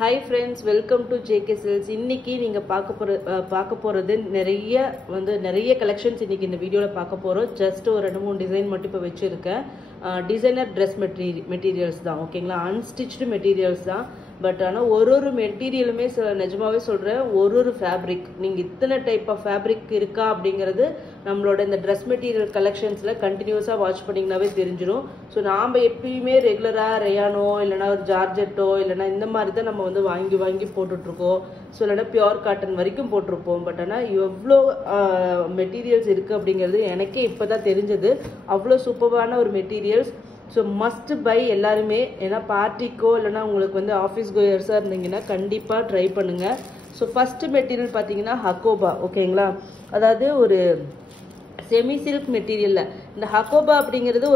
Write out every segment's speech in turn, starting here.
Hi friends, welcome to JK Silks. இன்னைக்கு நீங்க பார்க்க போறது நிறைய கலெக்ஷன்ஸ் இன்னைக்கு இந்த வீடியோல பார்க்க போறோம். ஜஸ்ட் ஒரு 2-3 டிசைன் மட்டும் இப்ப வெச்சிருக்கேன். டிசைனர் Dress மெட்டீரியல்ஸ் தான். ஓகேங்களா? அன்ஸ்டிச்டு மெட்டீரியல்ஸ் தான். பட் ஆனா ஒரு மெட்டீரியலுமே நிஜமாவே சொல்றேன், ஒரு ஃபேப்ரிக் நீங்க இத்தனை டைப் ஆஃப் ஃபேப்ரிக் இருக்கா அப்படிங்கிறது நம்மளோட இந்த Dress மெட்டீரியல் கலெக்ஷன்ஸ்ல கண்டினியூஸா வாட்ச் பண்ணீங்கன்னாவே தெரிஞ்சிடும். ஸோ நாம எப்பயுமே ரெகுலரா ரேயானோ இல்லைன்னா ஒரு ஜார்ஜெட்டோ இல்லைன்னா இந்த மாதிரி தான் நம்ம வந்து வாங்கி போட்டுட்டு இருக்கோம். ஸோ இல்லைன்னா பியோர் காட்டன் வரைக்கும் போட்டிருப்போம். பட் ஆனால் எவ்வளோ மெட்டீரியல்ஸ் இருக்கு அப்படிங்கிறது எனக்கே இப்போதான் தெரிஞ்சது. அவ்வளோ சூப்பரான ஒரு மெட்டீரியல்ஸ். ஸோ மஸ்ட் பை எல்லாருமே. ஏன்னா பார்ட்டிக்கோ இல்லைன்னா உங்களுக்கு வந்து ஆஃபீஸ் கோயர்ஸாக இருந்தீங்கன்னா கண்டிப்பாக ட்ரை பண்ணுங்க. ஸோ ஃபர்ஸ்ட் மெட்டீரியல் பார்த்தீங்கன்னா ஹக்கோபா. ஓகேங்களா? அதாவது ஒரு செமி சில்க் மெட்டீரியல்ல இந்த ஹக்கோபா அப்படிங்கிறது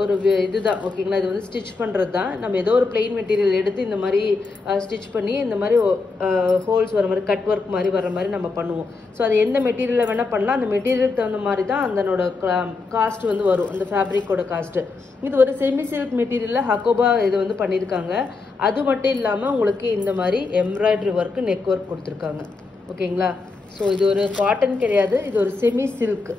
ஒரு இதுதான். ஓகேங்களா? இது வந்து ஸ்டிச் பண்றது தான். நம்ம ஏதோ ஒரு பிளெயின் மெட்டீரியல் எடுத்து இந்த மாதிரி ஸ்டிச் பண்ணி இந்த மாதிரி ஹோல்ஸ் வர மாதிரி கட் ஒர்க் மாதிரி வர மாதிரி நம்ம பண்ணுவோம். ஸோ அது எந்த மெட்டீரியல்ல வேணா பண்ணலாம். அந்த மெட்டீரியலுக்கு தகுந்த மாதிரி தான் அதனோட காஸ்ட் வந்து வரும், அந்த ஃபேப்ரிக்கோட காஸ்ட். இது ஒரு செமி சில்க் மெட்டீரியல்ல ஹக்கோபா இது வந்து பண்ணியிருக்காங்க. அது மட்டும் இல்லாமல் உங்களுக்கு இந்த மாதிரி எம்ப்ராய்டரி ஒர்க், நெக் ஒர்க் கொடுத்துருக்காங்க. ஓகேங்களா? ஸோ இது ஒரு காட்டன் கிடையாது, இது ஒரு செமி சில்க்.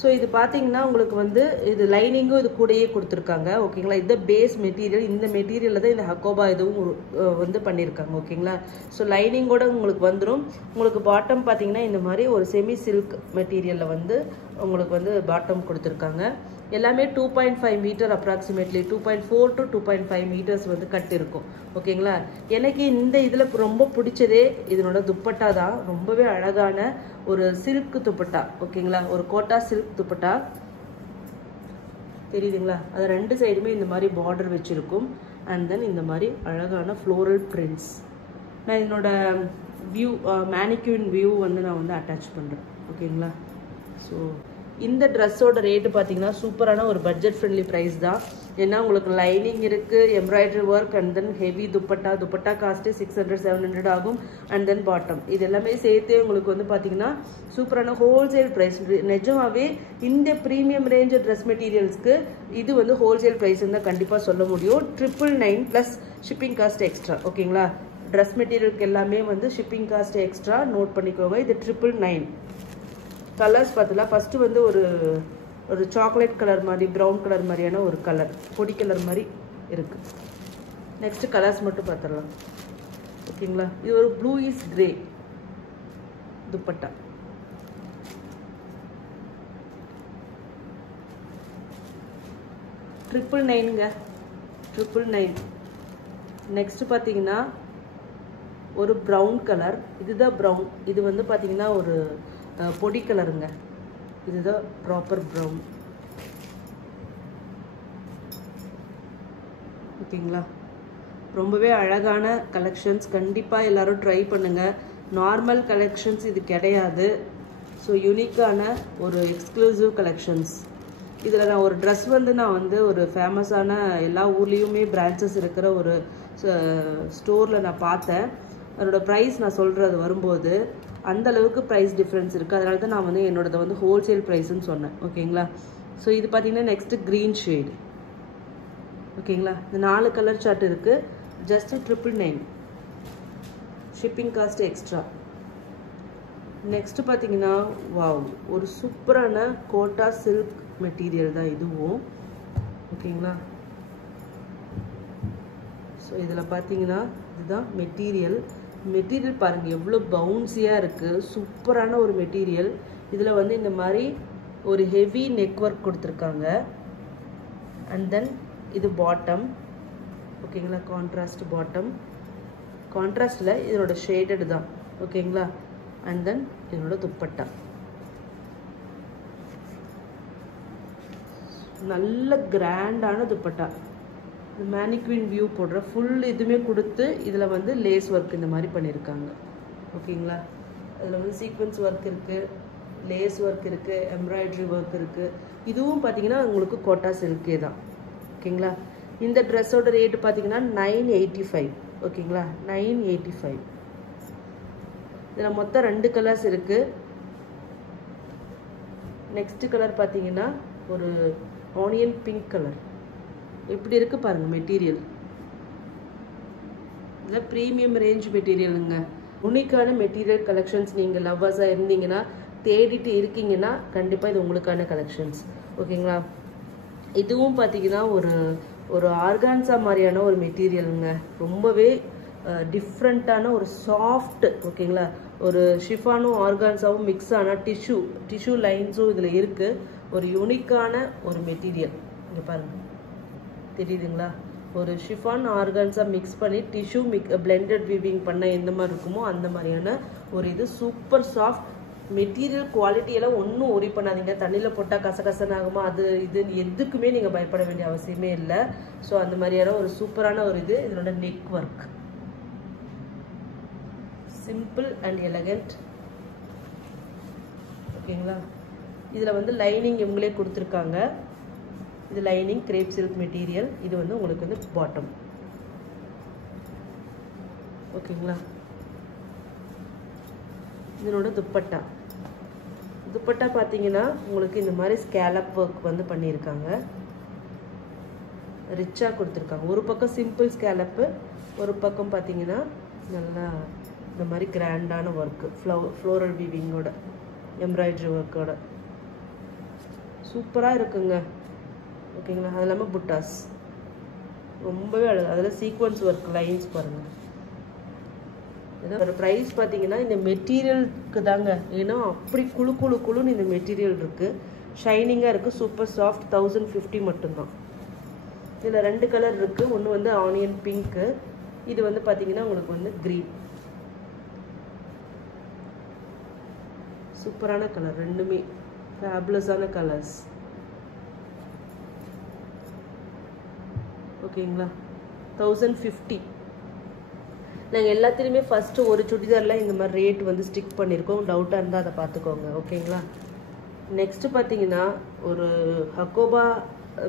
ஸோ இது பார்த்தீங்கன்னா உங்களுக்கு வந்து இது லைனிங்கும் இது கூடயே கொடுத்துருக்காங்க. ஓகேங்களா? இது பேஸ் மெட்டீரியல். இந்த மெட்டீரியலில் தான் இந்த ஹக்கோபா இதுவும் வந்து பண்ணியிருக்காங்க. ஓகேங்களா? ஸோ லைனிங்கோட உங்களுக்கு வந்துடும். உங்களுக்கு பாட்டம் பார்த்தீங்கன்னா இந்த மாதிரி ஒரு செமி சில்க் மெட்டீரியலில் வந்து உங்களுக்கு வந்து பாட்டம் கொடுத்துருக்காங்க. எல்லாமே 2.5 மீட்டர் அப்ராக்சிமேட்லி 2.4 to 2.5 மீட்டர்ஸ் வந்து கட் இருக்கும். ஓகேங்களா? எனக்கு இந்த இதில் ரொம்ப பிடிச்சதே இதனோட துப்பட்டா தான். ரொம்பவே அழகான ஒரு சில்க் துப்பட்டா. ஓகேங்களா? ஒரு கோட்டா சில்க் துப்பட்டா தெரியுதுங்களா? அது ரெண்டு சைடுமே இந்த மாதிரி பார்டர் வச்சிருக்கும். அண்ட் தென் இந்த மாதிரி அழகான ஃப்ளோரல் பிரிண்ட்ஸ். நான் என்னோட வியூ மேனிக்யூன் வியூ வந்து நான் வந்து அட்டாச் பண்ணுறேன். ஓகேங்களா? ஸோ இந்த ட்ரெஸ்ஸோட ரேட்டு பார்த்தீங்கன்னா சூப்பரான ஒரு பட்ஜெட் ஃப்ரெண்ட்லி ப்ரைஸ் தான். ஏன்னா உங்களுக்கு லைனிங் இருக்குது, embroidery work, and then heavy dupatta cost 600-700 ஆகும். அண்ட் தென் பாட்டம் இது எல்லாமே சேர்த்தே உங்களுக்கு வந்து பார்த்தீங்கன்னா சூப்பரான ஹோல்சேல் ப்ரைஸ். நிஜமாவே இந்த ப்ரீமியம் ரேஞ்ச் ட்ரெஸ் மெட்டீரியல்ஸ்க்கு இது வந்து ஹோல்சேல் ப்ரைஸ்ன்னு தான் கண்டிப்பாக சொல்ல முடியும். 999 ப்ளஸ் ஷிப்பிங் காஸ்ட் எக்ஸ்ட்ரா. ஓகேங்களா? ட்ரெஸ் மெட்டீரியலுக்கு எல்லாமே வந்து ஷிப்பிங் காஸ்ட் எக்ஸ்ட்ரா நோட் பண்ணிக்கோங்க. இது 999. கலர்ஸ் பார்த்தலாம். ஃபஸ்ட்டு வந்து ஒரு சாக்லேட் கலர் மாதிரி, ப்ரௌன் கலர் மாதிரியான ஒரு கலர், பொடி கலர் மாதிரி இருக்குது. நெக்ஸ்ட்டு கலர்ஸ் மட்டும் பார்த்துடலாம். ஓகேங்களா? இது ஒரு ப்ளூயிஷ் கிரே துப்பட்டா. $999. நெக்ஸ்ட் பார்த்தீங்கன்னா ஒரு ப்ரௌன் கலர். இதுதான் ப்ரௌன். இது வந்து பார்த்தீங்கன்னா ஒரு பொடி கலருங்க. இதுதான் ப்ராப்பர் ப்ரௌன். ஓகேங்களா? ரொம்பவே அழகான கலெக்ஷன்ஸ். கண்டிப்பாக எல்லாரும் ட்ரை பண்ணுங்க. நார்மல் கலெக்ஷன்ஸ் இது கிடையாது. ஸோ யூனிக்கான ஒரு எக்ஸ்க்ளூசிவ் கலெக்ஷன்ஸ். இதில் நான் ஒரு ட்ரெஸ் வந்து நான் வந்து ஒரு ஃபேமஸான எல்லா ஊர்லேயுமே பிரான்ச்சஸ் இருக்கிற ஒரு ஸ்டோரில் நான் பார்த்தேன். அதோட ப்ரைஸ் நான் சொல்கிறது வரும்போது அந்த அளவுக்கு ப்ரைஸ் டிஃப்ரென்ஸ் இருக்குது. அதனால தான் நான் வந்து என்னோடதை வந்து ஹோல்சேல் ப்ரைஸ்ன்னு சொன்னேன். ஓகேங்களா? ஸோ இது பார்த்தீங்கன்னா நெக்ஸ்ட்டு க்ரீன் ஷேடு. ஓகேங்களா? இந்த 4 கலர் சார்ட் இருக்குது. Just 999. Shipping cost extra. Next பார்த்தீங்கன்னா வாவ், ஒரு சூப்பரான கோட்டா சில்க் மெட்டீரியல் தான் இதுவும். ஓகேங்களா? ஸோ இதில் பார்த்தீங்கன்னா இதுதான் மெட்டீரியல் பாருங்கள் எவ்வளோ பவுன்ஸியாக இருக்குது. சூப்பரான ஒரு மெட்டீரியல். இதில் வந்து இந்த மாதிரி ஒரு ஹெவி நெக் ஒர்க் கொடுத்துருக்காங்க. அண்ட் தென் இது பாட்டம். ஓகேங்களா? Contrast bottom. கான்ட்ராஸ்டில் இதனோட ஷேடட் தான். ஓகேங்களா? அண்ட் தென் இதனோட துப்பட்டா நல்ல கிராண்டான துப்பட்டா. மேனிக்வின் வியூ போடுற ஃபுல் இதுவுமே கொடுத்து இதில் வந்து லேஸ் ஒர்க் இந்த மாதிரி பண்ணியிருக்காங்க. ஓகேங்களா? அதில் வந்து சீக்வன்ஸ் ஒர்க் இருக்குது, லேஸ் ஒர்க் இருக்குது, எம்ப்ராய்டரி ஒர்க் இருக்குது. இதுவும் பார்த்தீங்கன்னா உங்களுக்கு கோட்டா சில்கே தான். ஓகேங்களா? இந்த ட்ரெஸ்ஸோட ரேட்டு பார்த்தீங்கன்னா 985. ஓகேங்களா? 985. இதில் மொத்தம் 2 கலர்ஸ் இருக்குது. நெக்ஸ்ட் கலர் பார்த்தீங்கன்னா ஒரு ஆனியன் பிங்க் கலர். எப்படி இருக்கு பாருங்க மெட்டீரியல். இல்லை ப்ரீமியம் ரேஞ்ச் மெட்டீரியலுங்க. யூனிக்கான மெட்டீரியல் கலெக்ஷன்ஸ் நீங்கள் லவ்வர்ஸாக இருந்தீங்கன்னா தேடிட்டு இருக்கீங்கன்னா கண்டிப்பாக இது உங்களுக்கான கலெக்ஷன்ஸ். ஓகேங்களா? இதுவும் பார்த்தீங்கன்னா ஒரு ஆர்கான்ஸா மாதிரியான ஒரு மெட்டீரியலுங்க. ரொம்பவே டிஃப்ரெண்ட்டான ஒரு சாஃப்ட். ஓகேங்களா? ஒரு ஷிஃபானும் ஆர்கான்ஸாவும் மிக்ஸ் ஆன டிஷ்யூ லைன்ஸும் இதில் இருக்குது. ஒரு யூனிக்கான ஒரு மெட்டீரியல். இங்கே பாருங்கள், தெரியுதுங்களா? ஒரு ஷிஃபான் ஆர்கான்ஸா மிக்ஸ் பண்ணி டிஷ்யூ பிளெண்டட் வீவிங் பண்ண எந்த மாதிரி இருக்குமோ அந்த மாதிரியான ஒரு இது. Super soft material. குவாலிட்டியெல்லாம் ஒன்றும் ஒரி பண்ணாதீங்க. தண்ணியில் போட்டால் கசகசன்னு ஆகுமா அது இது எதுக்குமே நீங்கள் பயப்பட வேண்டிய அவசியமே இல்லை. ஸோ அந்த மாதிரியான ஒரு சூப்பரான ஒரு இது. இதனோட neck work simple and elegant. ஓகேங்களா? இதில் வந்து லைனிங் இவங்களே கொடுத்துருக்காங்க. இது லைனிங் கிரேப் சில்க் மெட்டீரியல். இது வந்து உங்களுக்கு வந்து பாட்டம். ஓகேங்களா? இதனோட துப்பட்டா பார்த்தீங்கன்னா உங்களுக்கு இந்த மாதிரி ஸ்கேலப் ஒர்க் வந்து பண்ணியிருக்காங்க. ரிச்சாக கொடுத்துருக்காங்க. ஒரு பக்கம் சிம்பிள் ஸ்கேலப்பு, ஒரு பக்கம் பார்த்தீங்கன்னா நல்லா இந்த மாதிரி கிராண்டான ஒர்க்கு, ஃப்ளோரல் வீவிங்கோட எம்ப்ராய்டரி ஒர்க்கோட சூப்பராக இருக்குங்க. ஓகேங்களா? அது இல்லாமல் புட்டாஸ் ரொம்பவே அழகு. அதில் சீக்வன்ஸ் ஒர்க் லைன்ஸ் பாருங்கள். ஒரு ப்ரைஸ் பார்த்தீங்கன்னா இந்த மெட்டீரியலுக்கு தாங்க. ஏன்னா அப்படி குழுன்னு இந்த மெட்டீரியல் இருக்குது. ஷைனிங்காக இருக்குது. Super soft. 1050 மட்டும்தான். இதில் 2 கலர் இருக்குது. ஒன்று வந்து ஆனியன் பிங்க்கு, இது வந்து பார்த்தீங்கன்னா உங்களுக்கு வந்து க்ரீன். சூப்பரான கலர். ரெண்டுமே ஃபேபுலஸான கலர்ஸ். ஓகேங்களா? 1050. நாங்கள் எல்லாத்துலேயுமே ஃபஸ்ட்டு ஒரு சுடிதாரில் இந்த மாதிரி ரேட் வந்து ஸ்டிக் பண்ணியிருக்கோம். டவுட்டாக இருந்தால் அதை பார்த்துக்கோங்க. ஓகேங்களா? நெக்ஸ்ட்டு பார்த்தீங்கன்னா ஒரு ஹக்கோபா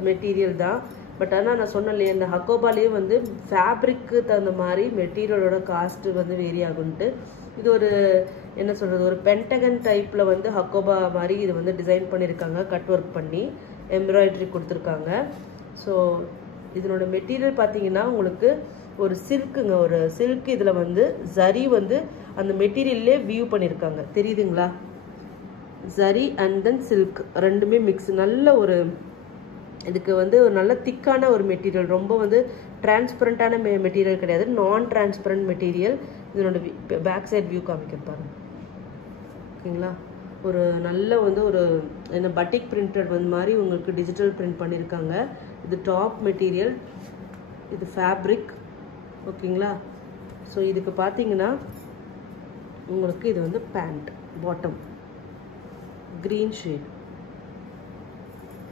மெட்டீரியல் தான். பட் ஆனால் நான் சொன்னேன் இல்லையா, இந்த ஹக்கோபாலேயே வந்து ஃபேப்ரிக்கு தகுந்த மாதிரி மெட்டீரியலோட காஸ்ட்டு வந்து வேரி ஆகுன்ட்டு. இது ஒரு என்ன சொல்கிறது, ஒரு பென்டகன் டைப்பில் வந்து ஹக்கோபா மாதிரி இது வந்து டிசைன் பண்ணியிருக்காங்க. கட் ஒர்க் பண்ணி எம்ப்ராய்டரி கொடுத்துருக்காங்க. ஸோ இதனோட மெட்டீரியல் பார்த்தீங்கன்னா உங்களுக்கு ஒரு சில்க்குங்க. ஒரு சில்க். இதில் வந்து ஜரி வந்து அந்த மெட்டீரியல்லே வியூ பண்ணியிருக்காங்க. தெரியுதுங்களா? ஜரி அண்ட் தென் சில்க் ரெண்டுமே மிக்ஸ். நல்ல ஒரு இதுக்கு வந்து ஒரு நல்ல திக்கான ஒரு மெட்டீரியல். ரொம்ப வந்து டிரான்ஸ்பரண்டான மெட்டீரியல் கிடையாது. நான் டிரான்ஸ்பரண்ட் மெட்டீரியல். இதனோட பேக் சைட் வியூ காமிக்க பாருங்க. ஓகேங்களா? ஒரு நல்ல வந்து ஒரு என்ன பட்டிக் பிரிண்டட் வந்து மாதிரி உங்களுக்கு டிஜிட்டல் பிரிண்ட் பண்ணியிருக்காங்க. இது டாப் மெட்டீரியல், இது ஃபேப்ரிக். ஓகேங்களா? ஸோ இதுக்கு பார்த்தீங்கன்னா உங்களுக்கு இது வந்து pant bottom green shade.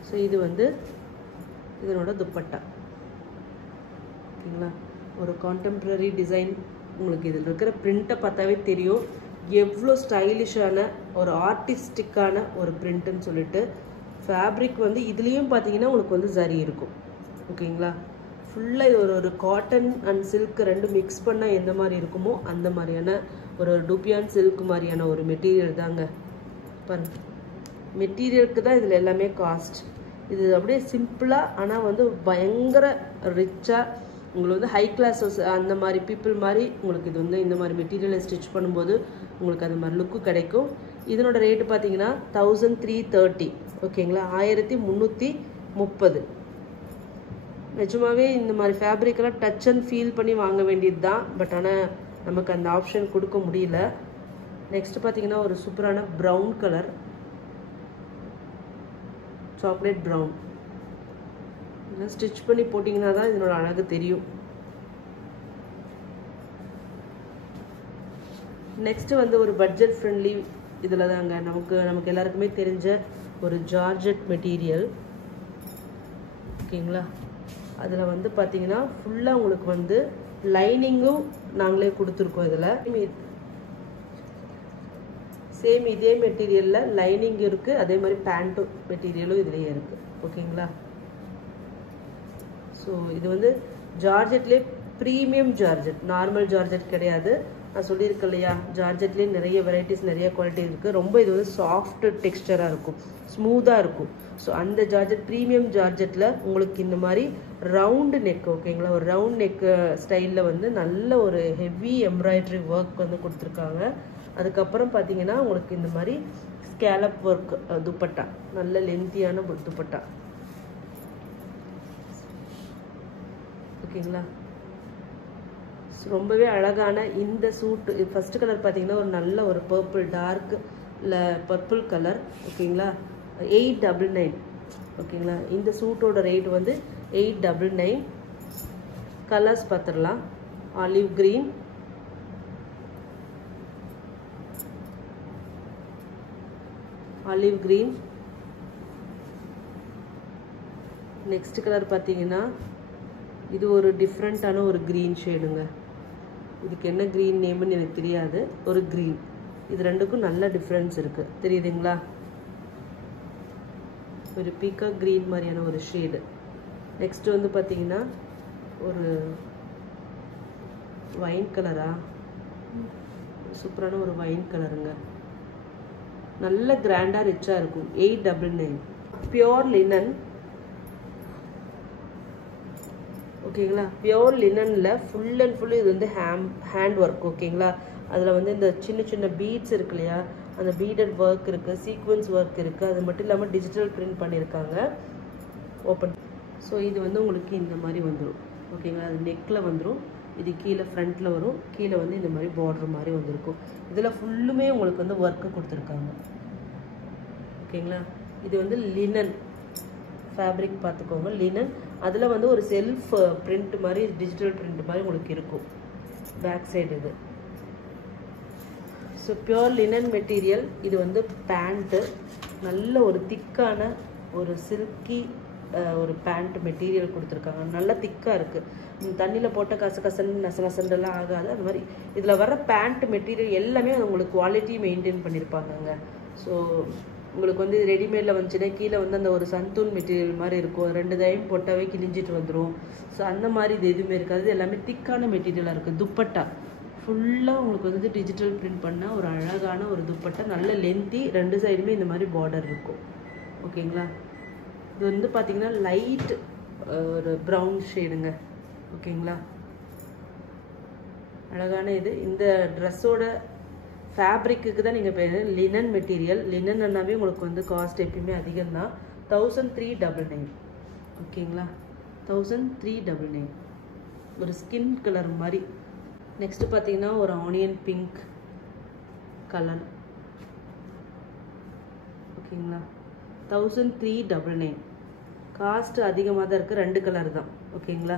So இது வந்து இதனோட துப்பட்டா. ஓகேங்களா? ஒரு கான்டெம்ப்ரரி டிசைன். உங்களுக்கு இதில் இருக்கிற பிரிண்ட்டை பார்த்தாவே தெரியும் எவ்வளோ ஸ்டைலிஷான ஒரு ஆர்டிஸ்டிக்கான ஒரு பிரிண்ட்டுன்னு சொல்லிட்டு. ஃபேப்ரிக் வந்து இதுலேயும் பார்த்தீங்கன்னா உங்களுக்கு வந்து ஜரி இருக்கும். ஓகேங்களா? ஃபுல்லாக இது ஒரு காட்டன் அண்ட் சில்க் ரெண்டு மிக்ஸ் பண்ணால் எந்த மாதிரி இருக்குமோ அந்த மாதிரியான ஒரு டூபியான் சில்க் மாதிரியான ஒரு மெட்டீரியல் தாங்க. பாருங்க, மெட்டீரியலுக்கு தான் இதில் எல்லாமே காஸ்ட். இது அப்படியே சிம்பிளாக ஆனால் வந்து பயங்கர ரிச்சாக உங்களுக்கு வந்து ஹை கிளாஸ் அந்த மாதிரி பீப்புள் மாதிரி உங்களுக்கு இது வந்து இந்த மாதிரி மெட்டீரியலை ஸ்டிச் பண்ணும்போது உங்களுக்கு அந்த மாதிரி லுக்கு கிடைக்கும். இதனோட ரேட்டு பார்த்தீங்கன்னா 1330. ஓகேங்களா? 1330. நிஜமாவே இந்த மாதிரி ஃபேப்ரிக்கெல்லாம் டச் அண்ட் ஃபீல் பண்ணி வாங்க வேண்டியது தான். பட் ஆனால் நமக்கு அந்த ஆப்ஷன் கொடுக்க முடியல. நெக்ஸ்ட் பார்த்தீங்கன்னா ஒரு சூப்பரான ப்ரௌன் கலர், சாக்லேட் ப்ரௌன். இதெல்லாம் ஸ்டிச் பண்ணி போட்டிங்கன்னா தான் இதனோட அழகு தெரியும். நெக்ஸ்ட் வந்து ஒரு பட்ஜெட் ஃப்ரெண்ட்லி இதில் தாங்க நமக்கு எல்லாருக்குமே தெரிஞ்ச ஒரு ஜார்ஜெட் மெட்டீரியல். ஓகேங்களா? அதில் வந்து பார்த்தீங்கன்னா ஃபுல்லாக உங்களுக்கு வந்து லைனிங்கும் நாங்களே கொடுத்துருக்கோம். இதில் சேம் இதே மெட்டீரியலில் லைனிங் இருக்குது, அதே மாதிரி பேண்ட்டு மெட்டீரியலும் இதுலேயே இருக்குது. ஓகேங்களா? ஸோ இது வந்து ஜார்ஜெட்லேயே ப்ரீமியம் ஜார்ஜெட், நார்மல் ஜார்ஜெட் கிடையாது. நான் சொல்லியிருக்கேன் இல்லையா, ஜார்ஜெட்லேயே நிறைய வெரைட்டிஸ், நிறைய குவாலிட்டி இருக்குது. ரொம்ப இது வந்து சாஃப்ட் டெக்ஸ்டராக இருக்கும், ஸ்மூத்தாக இருக்கும். ஸோ அந்த ஜார்ஜெட் ப்ரீமியம் ஜார்ஜெட்டில் உங்களுக்கு இந்த மாதிரி ரவுண்டு நெக் ஓகேங்களா. ஒரு ரவுண்ட் நெக் ஸ்டைலில் வந்து நல்ல ஒரு ஹெவி எம்ப்ராய்டரி ஒர்க் வந்து கொடுத்துருக்காங்க. அதுக்கப்புறம் பார்த்தீங்கன்னா உங்களுக்கு இந்த மாதிரி ஸ்கேலப் ஒர்க் துப்பட்டா, நல்ல லென்த்தியான துப்பட்டா ஓகேங்களா. ரொம்பவே அழகான இந்த சூட்டு. ஃபர்ஸ்ட் கலர் பார்த்தீங்கன்னா ஒரு நல்ல ஒரு பர்பிள் டார்க் இல்லை பர்பிள் கலர் ஓகேங்களா. 899 ஓகேங்களா. இந்த சூட்டோட ரேட் வந்து 899. கலர்ஸ் பார்த்துடலாம். Olive green, olive green. Next colour பார்த்தீங்கன்னா இது ஒரு டிஃப்ரெண்ட்டான ஒரு க்ரீன் ஷேடுங்க. இதுக்கு என்ன க்ரீன் நேம்னு எனக்கு தெரியாது. ஒரு க்ரீன். இது ரெண்டுக்கும் நல்ல டிஃப்ரென்ஸ் இருக்குது, தெரியுதுங்களா. ஒரு பீகாக் க்ரீன் மாதிரியான ஒரு ஷேடு. நெக்ஸ்ட் வந்து பார்த்தீங்கன்னா ஒரு வைன் கலரா, சூப்பரான ஒரு வைன் கலருங்க. நல்ல கிராண்டாக ரிச்சாக இருக்கும். 899. பியோர் லினன் ஓகேங்களா. பியோர் லினனில் ஃபுல் அண்ட் ஃபுல் இது வந்து ஹேண்ட் ஒர்க் ஓகேங்களா. அதில் வந்து இந்த சின்ன சின்ன பீட்ஸ் இருக்கு இல்லையா, அந்த பீடட் ஒர்க் இருக்குது, சீக்வன்ஸ் ஒர்க் இருக்குது. அது மட்டும் இல்லாமல் டிஜிட்டல் பிரிண்ட் பண்ணியிருக்காங்க. ஓப்பன். ஸோ இது வந்து உங்களுக்கு இந்த மாதிரி வந்துடும் ஓகேங்களா. அது நெக்கில் வந்துடும், இது கீழே ஃப்ரண்ட்டில் வரும், கீழே வந்து இந்த மாதிரி பார்டர் மாதிரி வந்துருக்கும். இதில் ஃபுல்லுமே உங்களுக்கு வந்து ஒர்க்கு கொடுத்துருக்காங்க ஓகேங்களா. இது வந்து லினன் ஃபேப்ரிக் பார்த்துக்கோங்க, லினன். அதில் வந்து ஒரு செல்ஃப் பிரிண்ட் மாதிரி, டிஜிட்டல் பிரிண்ட் மாதிரி உங்களுக்கு இருக்கும் பேக் சைடு இது. So pure linen material. இது வந்து பேண்ட்டு, நல்ல ஒரு திக்கான ஒரு சில்கி ஒரு பேண்ட் மெட்டீரியல் கொடுத்துருக்காங்க. நல்லா திக்காக இருக்குது. தண்ணியில் போட்ட கசகசன்னு நசநசன்றெல்லாம் ஆகாது. அந்த மாதிரி இதில் வர பேண்ட் மெட்டீரியல் எல்லாமே அது உங்களுக்கு குவாலிட்டி மெயின்டைன் பண்ணியிருப்பாங்கங்க. ஸோ உங்களுக்கு வந்து ரெடிமேடில் வந்துச்சுன்னா கீழே வந்து அந்த ஒரு சந்தூன் மெட்டீரியல் மாதிரி இருக்கும். 2 டைம் போட்டாவே கிழிஞ்சிட்டு வந்துடும். ஸோ அந்த மாதிரி இது எதுவுமே இருக்காது. எல்லாமே திக்கான மெட்டீரியலாக இருக்குது. துப்பட்டா ஃபுல்லாக உங்களுக்கு வந்து டிஜிட்டல் பிரிண்ட் பண்ண ஒரு அழகான ஒரு துப்பட்டா, நல்ல லென்த்தி, 2 சைடுமே இந்த மாதிரி பார்டர் இருக்கும் ஓகேங்களா. இது வந்து பார்த்தீங்கன்னா லைட் ஒரு ப்ரௌன் ஷேடுங்க ஓகேங்களா. அழகான இது. இந்த ட்ரெஸ்ஸோட ஃபேப்ரிக்கு தான் நீங்கள் பேர் லினன் மெட்டீரியல். லினன்னாவே உங்களுக்கு வந்து காஸ்ட் எப்பயுமே அதிகம் தான். 1399 ஓகேங்களா. 1399. ஒரு ஸ்கின் கலர் மாதிரி. நெக்ஸ்ட் பார்த்தீங்கன்னா ஒரு ஆனியன் பிங்க் கலர் ஓகேங்களா. 1399. காஸ்ட் அதிகமாக தான் இருக்குது. 2 கலர் தான் ஓகேங்களா.